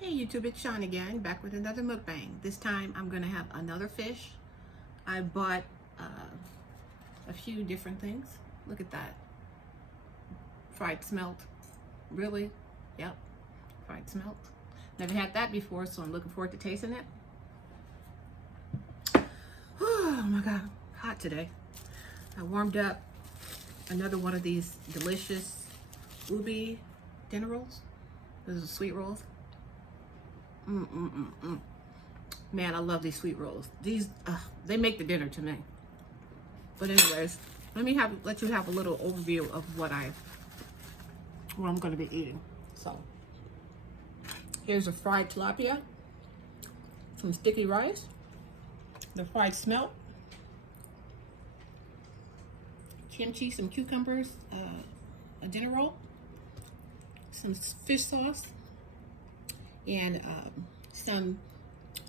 Hey YouTube, it's Sean again, back with another mukbang. This time I'm gonna have another fish. I bought a few different things. Look at that. Fried smelt. Really? Yep. Fried smelt. Never had that before, so I'm looking forward to tasting it. Oh my God, hot today. I warmed up another one of these delicious ubi dinner rolls. Those are sweet rolls. Man, I love these sweet rolls. These, they make the dinner to me. But anyways, let you have a little overview of what I'm going to be eating. So, here's a fried tilapia, some sticky rice, the fried smelt, kimchi, some cucumbers, a dinner roll, some fish sauce, and some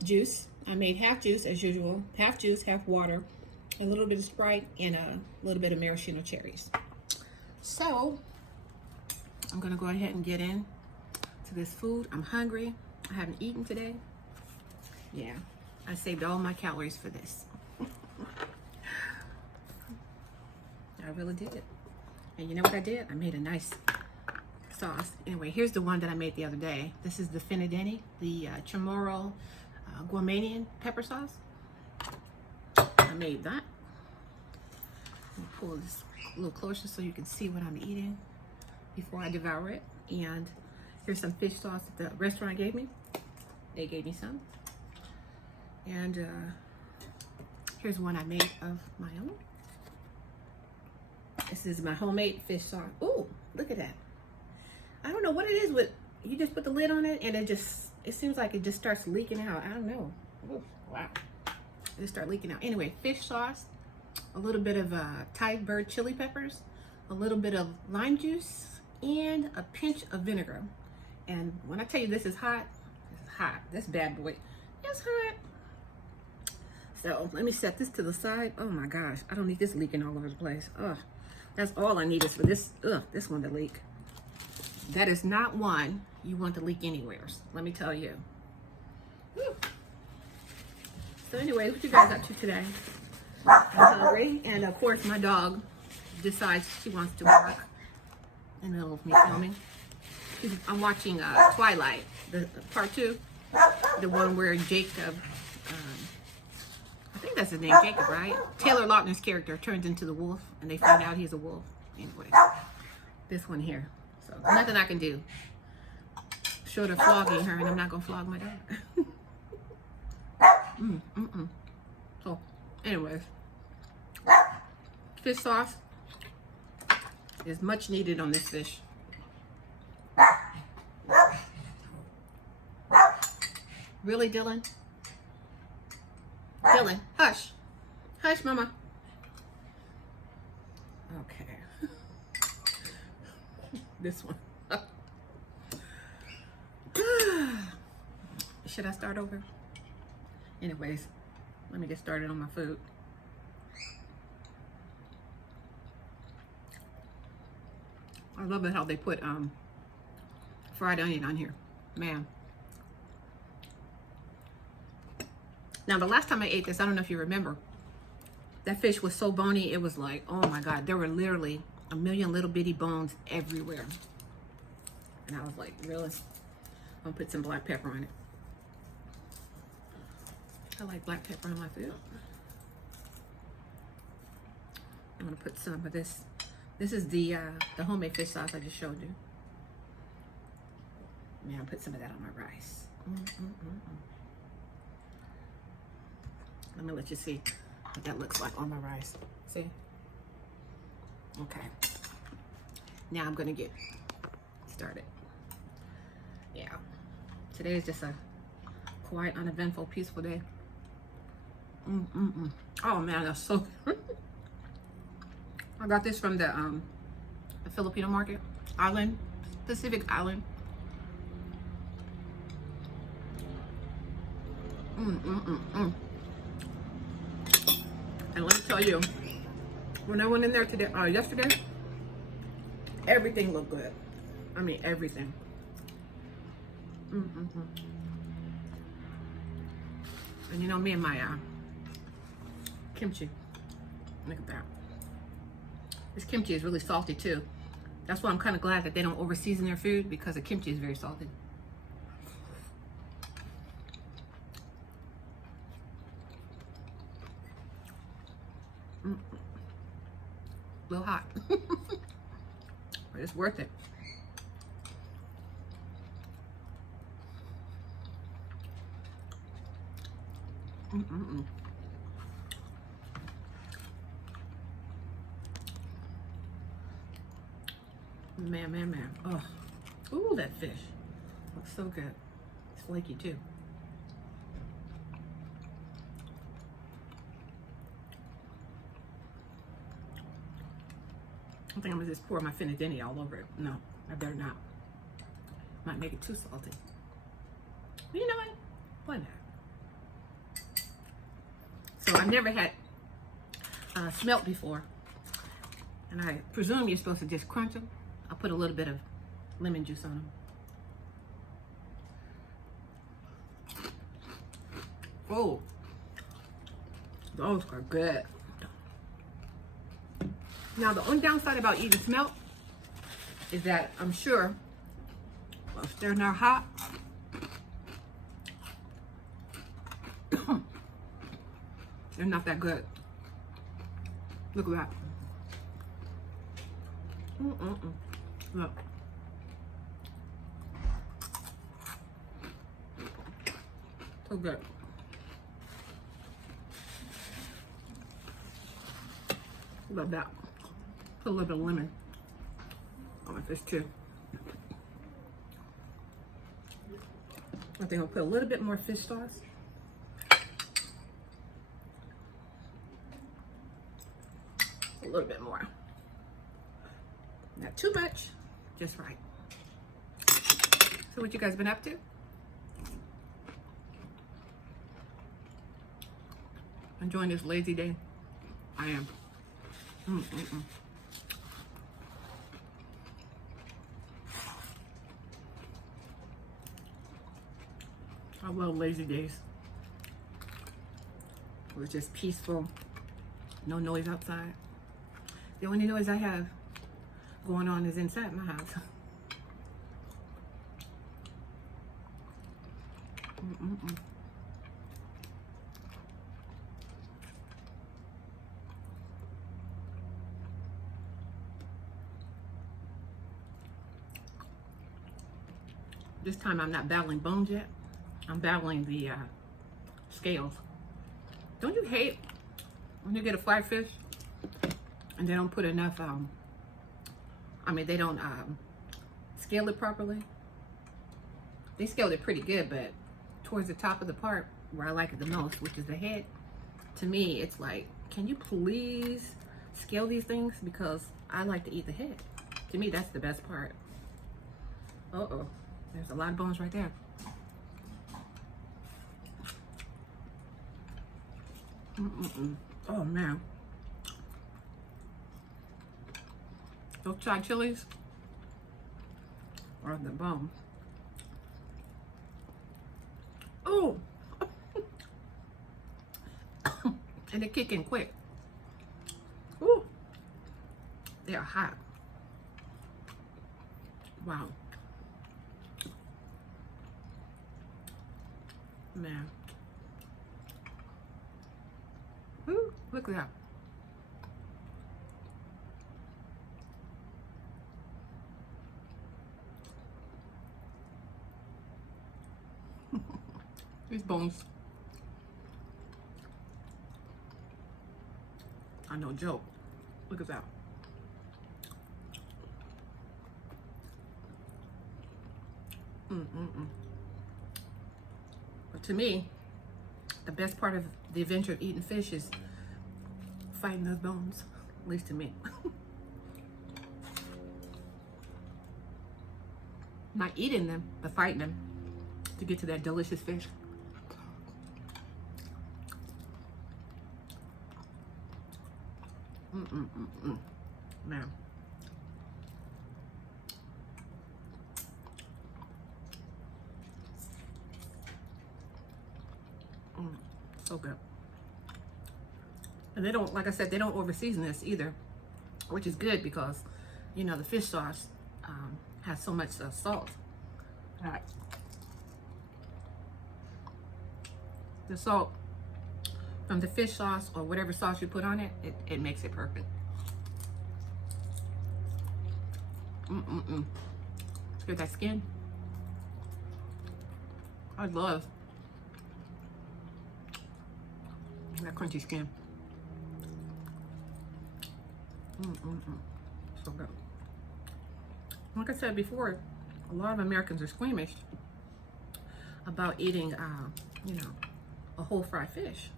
juice. I made half juice as usual, half juice, half water, a little bit of Sprite, and a little bit of maraschino cherries. So I'm gonna go ahead and get in to this food. I'm hungry. I haven't eaten today. Yeah, I saved all my calories for this. I really did. And you know what I did? I made a nice sauce. Anyway, here's the one that I made the other day. This is the Finadeni, the Chamorro Guamanian pepper sauce. I made that. Let me pull this a little closer so you can see what I'm eating before I devour it. And here's some fish sauce that the restaurant gave me. They gave me some. And here's one I made of my own. This is my homemade fish sauce. Ooh, look at that. I don't know what it is with, you just put the lid on it and it seems like it just starts leaking out. I don't know. Ooh, wow. It just starts leaking out. Anyway, fish sauce, a little bit of Thai bird chili peppers, a little bit of lime juice, and a pinch of vinegar. And when I tell you this is hot, it's hot. This bad boy, it's hot. So let me set this to the side. Oh my gosh, I don't need this leaking all over the place. Ugh, that's all I need is for this, this one to leak. That is not one you want to leak anywhere, let me tell you. Whew. So anyway, what you guys up to today? I'm hungry, and of course my dog decides she wants to bark in the middle of me filming. I'm watching Twilight, the part 2, the one where Jacob, I think that's his name, Jacob, right? Taylor Lautner's character turns into the wolf, and they find out he's a wolf. Anyway, this one here. So nothing I can do short of flogging her, and I'm not gonna flog my dog. So anyways, fish sauce is much needed on this fish. Really, Dylan? Dylan, hush. Hush, mama. Okay. This one. Should I start over? Anyways, let me get started on my food. I love it how they put fried onion on here. Man. Now, the last time I ate this, I don't know if you remember, that fish was so bony, it was like, oh my God, there were literally a million little bitty bones everywhere. And I was like, really? I'm gonna put some black pepper on it. I like black pepper on my food. I'm gonna put some of this. This is the homemade fish sauce I just showed you. Yeah, I'll put some of that on my rice. Let me let you see what that looks like on my rice. See? Okay. Now I'm gonna get started. Yeah. Today is just a quiet, uneventful, peaceful day. Oh man, that's so good. I got this from the Filipino market, Pacific Island. And let me tell you, when I went in there today, yesterday, everything looked good. I mean, everything. And you know me and my kimchi. Look at that. This kimchi is really salty too. That's why I'm kind of glad that they don't over season their food, because the kimchi is very salty. A little hot. But it's worth it. Man. Oh, ooh, that fish looks so good. It's flaky too. I think I'm gonna just pour my finadini all over it. No, I better not. Might make it too salty. You know what? Why not? So I've never had Smelt before, and I presume you're supposed to just crunch them. I'll put a little bit of lemon juice on them. Oh, those are good. Now, the only downside about eating Smelt is that I'm sure if they're not hot, they're not that good. Look at that. Look. So good. Love that. Put a little bit of lemon on my fish too. I think I'll put a little bit more fish sauce. A little bit more. Not too much, just right. So what you guys been up to? Enjoying this lazy day? I am. I love lazy days. It was just peaceful, no noise outside. The only noise I have going on is inside my house. This time I'm not battling bones yet. I'm battling the scales. Don't you hate when you get a fried fish and they don't put enough, they don't scale it properly? They scaled it pretty good, but towards the top of the part where I like it the most, which is the head, to me, it's like, can you please scale these things? Because I like to eat the head. To me, that's the best part. Uh-oh. There's a lot of bones right there. Oh, man. Those chai chilies are the bomb. Oh! And they kick in quick. Ooh! They are hot. Wow. Man. Ooh, look at that. These bones are no joke. Look at that. But to me, the best part of the adventure of eating fish is fighting those bones, at least to me. Not eating them, but fighting them to get to that delicious fish. Man. So good. And they don't, like I said, they don't over season this either, which is good because, you know, the fish sauce has so much salt. All right. The salt from the fish sauce or whatever sauce you put on it, it makes it perfect. Let's get that skin. I love that crunchy skin. So good. Like I said before, a lot of Americans are squeamish about eating, you know, a whole fried fish.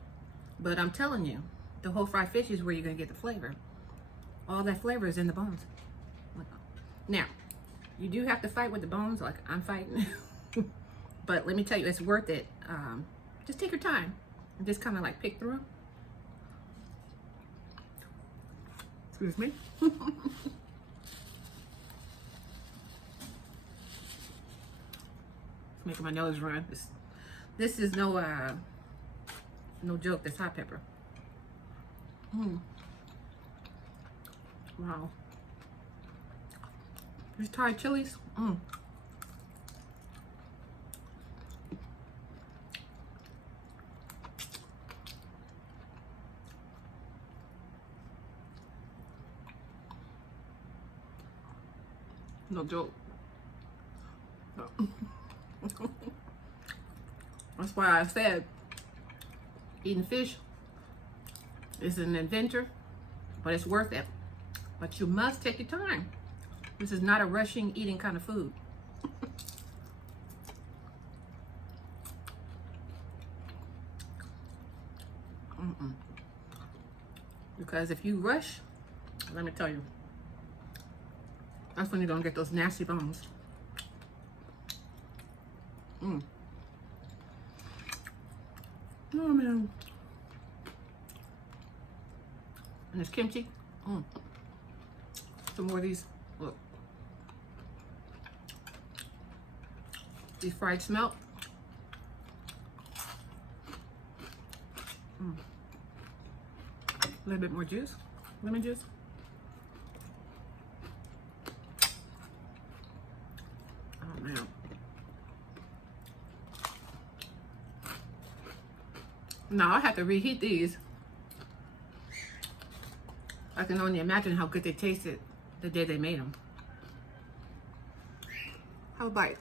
But I'm telling you, the whole fried fish is where you're gonna get the flavor. All that flavor is in the bones. Now, you do have to fight with the bones, like I'm fighting. But let me tell you, it's worth it. Just take your time and just kind of like pick through them. Excuse me. It's making my nose run. This is no joke. This hot pepper. Wow. These Thai chilies. No joke. That's why I said eating fish is an adventure, but it's worth it. But you must take your time. This is not a rushing eating kind of food. Because if you rush, let me tell you, that's when you're gonna get those nasty bones. Oh man. And this kimchi. Some more of these. Look. These fried smelt. A little bit more juice. Lemon juice. Oh man. Now I have to reheat these. I can only imagine how good they tasted the day they made them. Have a bite.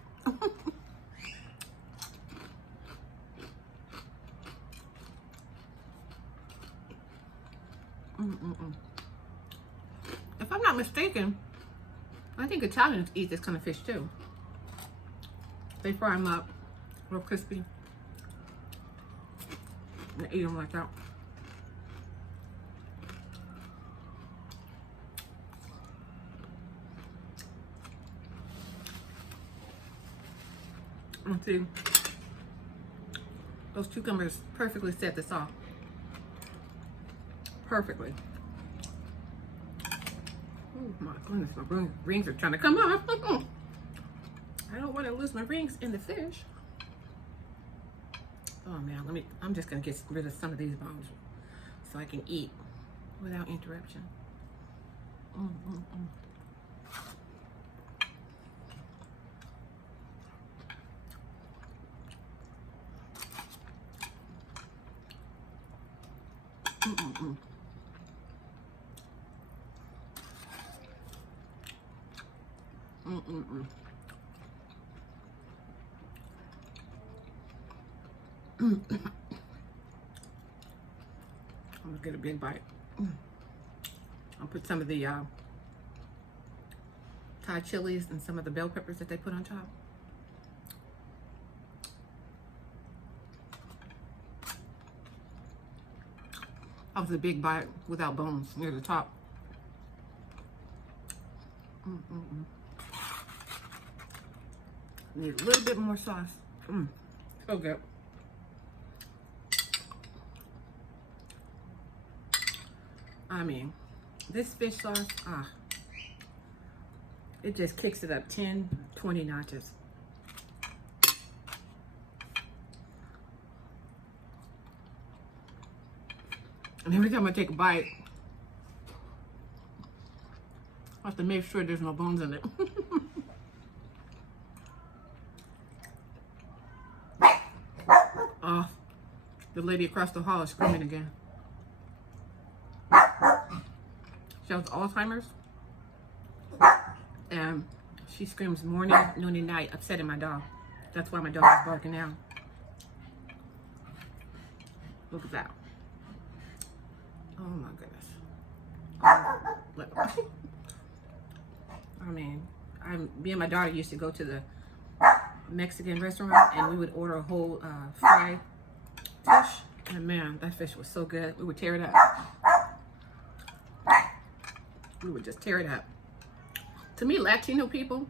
If I'm not mistaken, I think Italians eat this kind of fish too. They fry them up real crispy and eat them like that. Let's see. Those cucumbers perfectly set this off. Perfectly. Oh my goodness, my rings are trying to come off. I don't want to lose my rings in the fish. Oh man, I'm just gonna get rid of some of these bones so I can eat without interruption. I'm gonna get a big bite. I'll put some of the Thai chilies and some of the bell peppers that they put on top. That was a big bite without bones near the top. Need a little bit more sauce. So good. I mean, this fish sauce, it just kicks it up 10, 20 notches. And every time I take a bite, I have to make sure there's no bones in it. Oh, the lady across the hall is screaming again. She has Alzheimer's. And she screams morning, noon, and night, upsetting my dog. That's why my dog is barking now. Look at that. Oh my goodness. I mean, me and my daughter used to go to the Mexican restaurant and we would order a whole fried fish. And man, that fish was so good. We would tear it up. We would just tear it up. To me, Latino people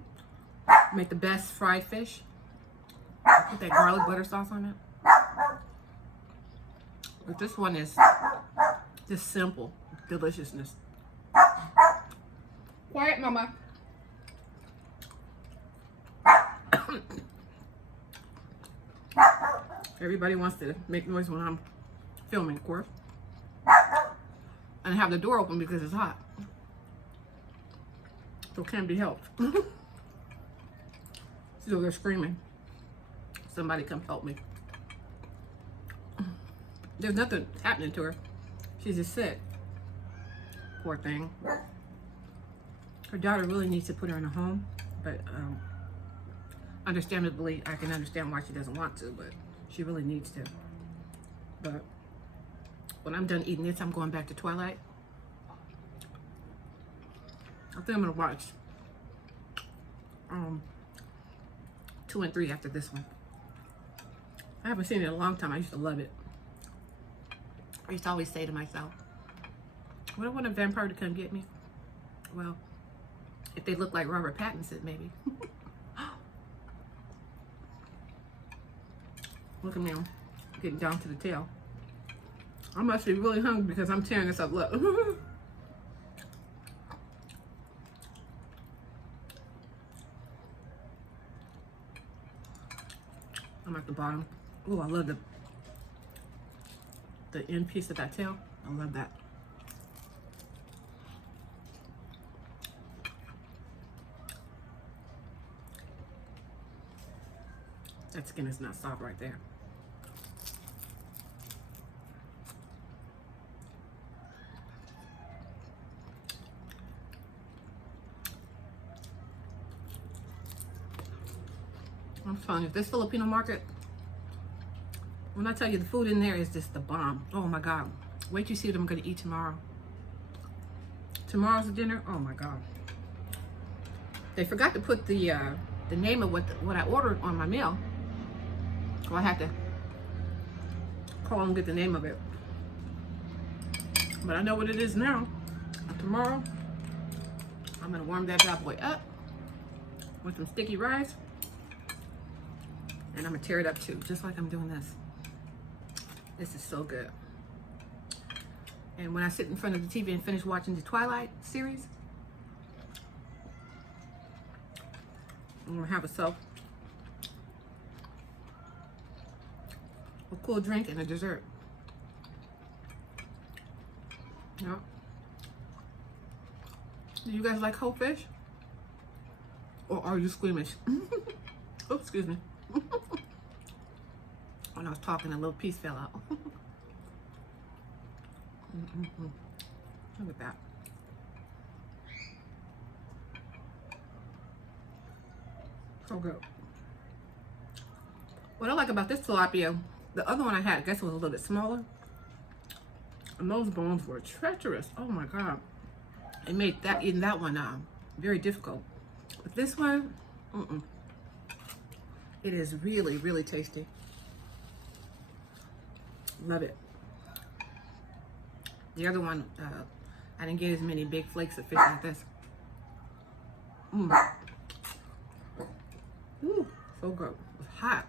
make the best fried fish. Put that garlic butter sauce on it. But this one is just simple deliciousness. Quiet, mama. Everybody wants to make noise when I'm filming, of course. And have the door open because it's hot. So it can't be helped. So they're screaming. Somebody come help me. There's nothing happening to her. She's just sick. Poor thing. Her daughter really needs to put her in a home, but understandably, I can understand why she doesn't want to, but she really needs to. But when I'm done eating this, I'm going back to Twilight. I think I'm gonna watch 2 and 3 after this one. I haven't seen it in a long time. I used to love it. I used to always say to myself, what if I want a vampire to come get me? Well, if they look like Robert Pattinson, maybe. Look at me, I'm getting down to the tail. I'm actually really hungry because I'm tearing this up. Look. I'm at the bottom. Oh, I love the end piece of that tail. I love that. That skin is not soft right there. I'm telling you, this Filipino market, when I tell you the food in there is just the bomb. Oh my God. Wait till you see what I'm gonna eat tomorrow. Tomorrow's dinner, oh my God. They forgot to put the name of what I ordered on my meal. So I had to call and get the name of it. But I know what it is now. And tomorrow, I'm gonna warm that bad boy up with some sticky rice. And I'm gonna tear it up too, just like I'm doing this. This is so good. And when I sit in front of the TV and finish watching the Twilight series, I'm gonna have a cool drink and a dessert. Yeah. Do you guys like whole fish? Or are you squeamish? Oh, excuse me. When I was talking, a little piece fell out. Look at that. So good. What I like about this tilapia, the other one I had, I guess, was a little bit smaller. And those bones were treacherous. Oh my God. It made eating that one very difficult. But this one, it is really, really tasty. Love it. The other one, I didn't get as many big flakes of fish like this. Ooh, so good. It's hot.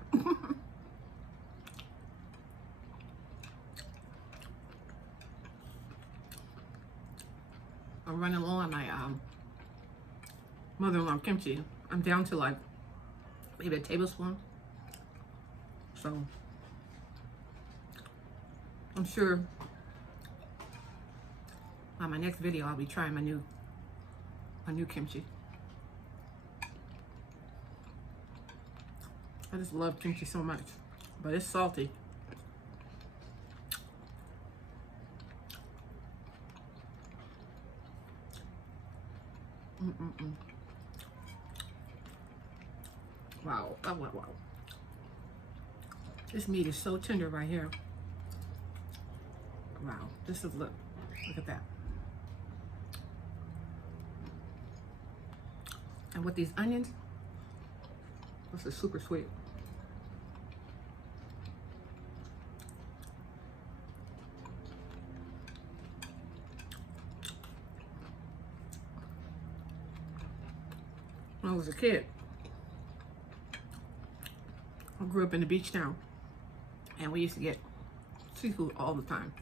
I'm running low on my mother-in-law kimchi. I'm down to like maybe a tablespoon. So I'm sure On my next video, I'll be trying my new kimchi. I just love kimchi so much, but it's salty. Wow, wow, wow, wow. This meat is so tender right here. Wow, this is, look at that. And with these onions, this is super sweet. When I was a kid, I grew up in the beach town, and we used to get seafood all the time.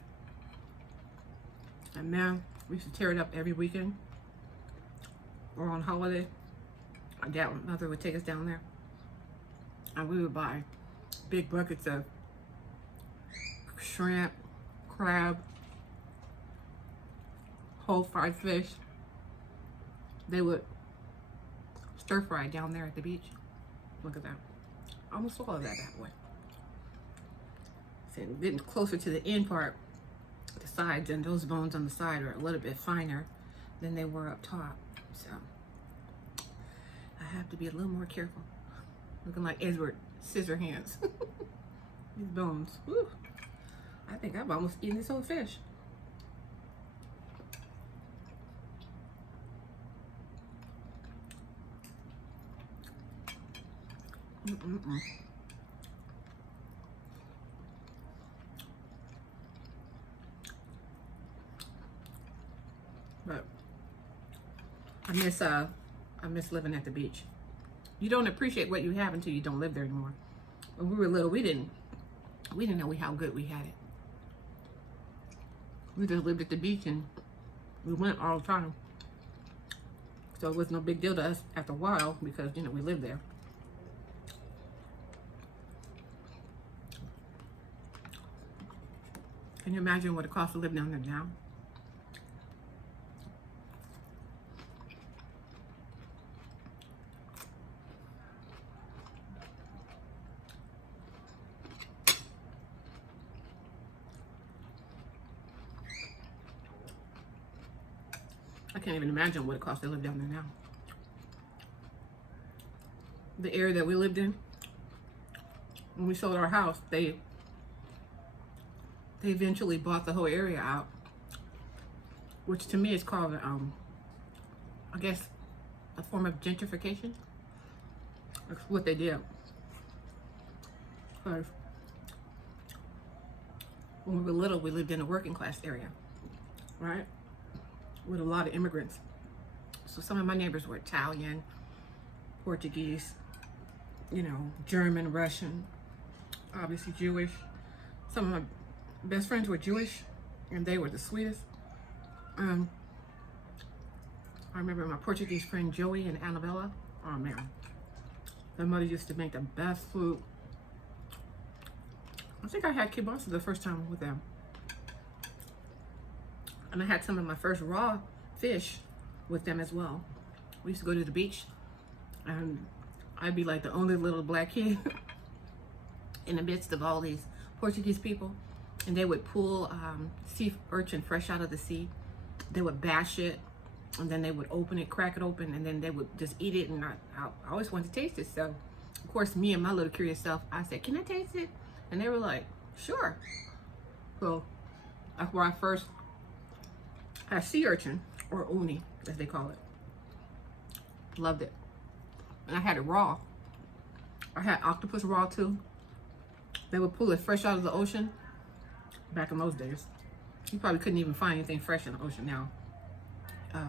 And man, we used to tear it up every weekend or on holiday. My dad and mother would take us down there, and we would buy big buckets of shrimp, crab, whole fried fish. They would stir fry down there at the beach. Look at that. Almost all of that way. So getting closer to the end part, the sides and those bones on the side are a little bit finer than they were up top. So I have to be a little more careful. Looking like Edward Scissorhands. These bones. Whew. I think I've almost eaten this whole fish. But I miss living at the beach. You don't appreciate what you have until you don't live there anymore. When we were little, we didn't know how good we had it. We just lived at the beach and we went all the time. So it was no big deal to us after a while because, you know, we lived there. Can you imagine what it costs to live down there now? I can't even imagine what it costs to live down there now. The area that we lived in, when we sold our house, they eventually bought the whole area out, which to me is called, I guess, a form of gentrification. That's what they did. Because when we were little, we lived in a working class area, right? With a lot of immigrants. So some of my neighbors were Italian, Portuguese, you know, German, Russian, obviously Jewish. Some of my best friends were Jewish, and they were the sweetest. I remember my Portuguese friend Joey and Annabella. Oh man, their mother used to make the best food. I think I had kielbasa the first time with them. And I had some of my first raw fish with them as well. We used to go to the beach, and I'd be like the only little black kid in the midst of all these Portuguese people. And they would pull sea urchin fresh out of the sea. They would bash it, and then they would open it, crack it open, and then they would just eat it. And I always wanted to taste it. So, of course, me and my little curious self, I said, "Can I taste it?" And they were like, "Sure." So that's where I first had sea urchin, or uni, as they call it. Loved it. And I had it raw. I had octopus raw too. They would pull it fresh out of the ocean. Back in those days, you probably couldn't even find anything fresh in the ocean now, at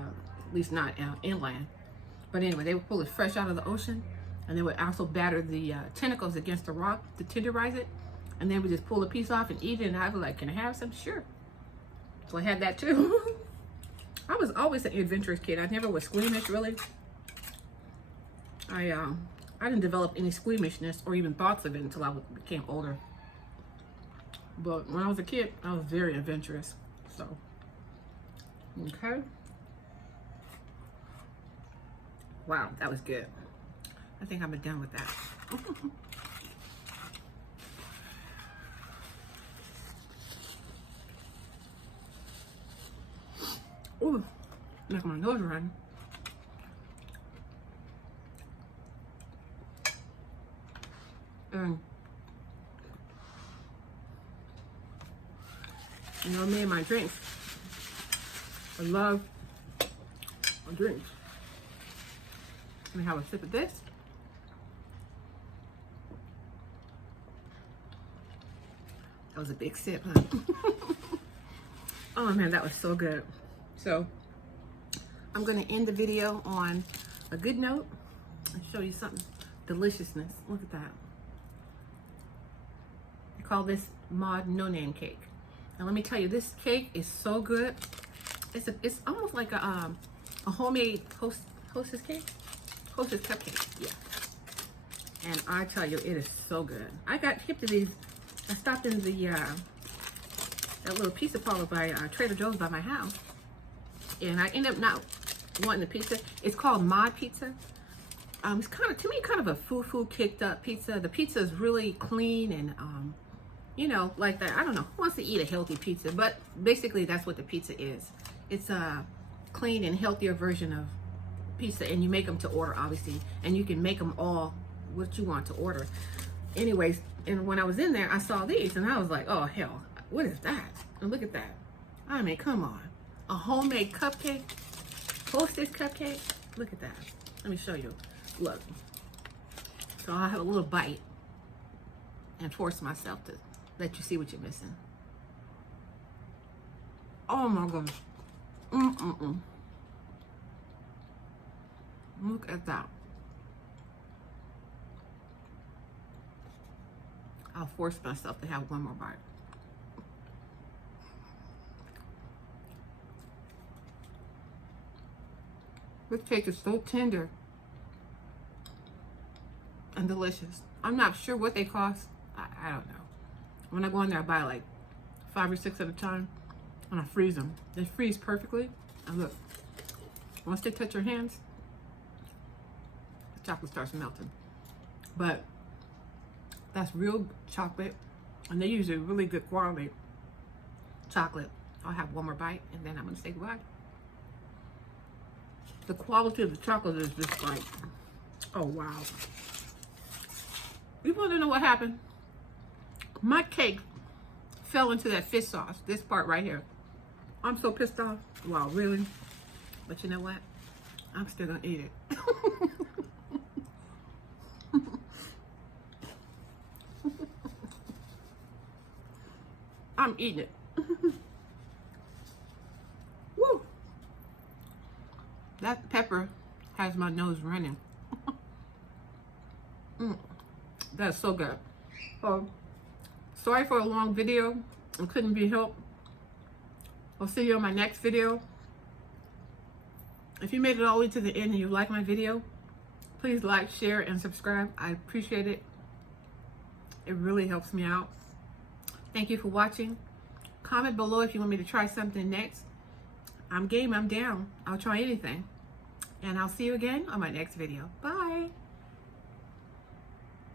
least not inland. But anyway, they would pull it fresh out of the ocean, and they would also batter the tentacles against the rock to tenderize it, and they would just pull a piece off and eat it. And I was like, "Can I have some?" Sure. So I had that too. I was always an adventurous kid. I never was squeamish, really. I didn't develop any squeamishness or even thoughts of it until I became older. But when I was a kid, I was very adventurous. So Okay. Wow, that was good. I think I'm done with that. Ooh, make my nose run. And you know me and my drinks. I love my drinks. Let me have a sip of this. That was a big sip, huh? Oh man, that was so good. So I'm gonna end the video on a good note and show you something. Deliciousness. Look at that. I call this Mod No Name cake. And let me tell you, this cake is so good. It's almost like a homemade hostess cake. Hostess cupcake, yeah. And I tell you, it is so good. I got hip to these. I stopped in the that little pizza parlor by Trader Joe's by my house, and I ended up not wanting the pizza. It's called Mod Pizza. It's kind of, to me, kind of a foo-foo kicked up pizza. The pizza is really clean and you know, like that. I don't know who wants to eat a healthy pizza, but basically that's what the pizza is. It's a clean and healthier version of pizza, and you make them to order, obviously, and you can make them all what you want to order. Anyways, and when I was in there, I saw these, and I was like, oh hell, what is that? And look at that. I mean, come on, a homemade cupcake, hostess cupcake. Look at that. Let me show you. Look. So I'll have a little bite and force myself to let you see what you're missing. Oh my gosh. Look at that. I'll force myself to have one more bite. This cake is so tender and delicious. I'm not sure what they cost. I don't know. When I go in there, I buy like 5 or 6 at a time, and I freeze them. They freeze perfectly. And look, once they touch your hands, the chocolate starts melting. But that's real chocolate, and they use a really good quality chocolate. I'll have one more bite, and then I'm gonna say goodbye. The quality of the chocolate is just like, oh wow. You want to know what happened? My cake fell into that fish sauce, this part right here. I'm so pissed off. Wow, really? But you know what? I'm still gonna eat it. I'm eating it. Woo! That pepper has my nose running. That's so good. Sorry for a long video. It couldn't be helped. I'll see you on my next video. If you made it all the way to the end and you like my video, please like, share, and subscribe. I appreciate it. It really helps me out. Thank you for watching. Comment below if you want me to try something next. I'm game, I'm down. I'll try anything. And I'll see you again on my next video. Bye.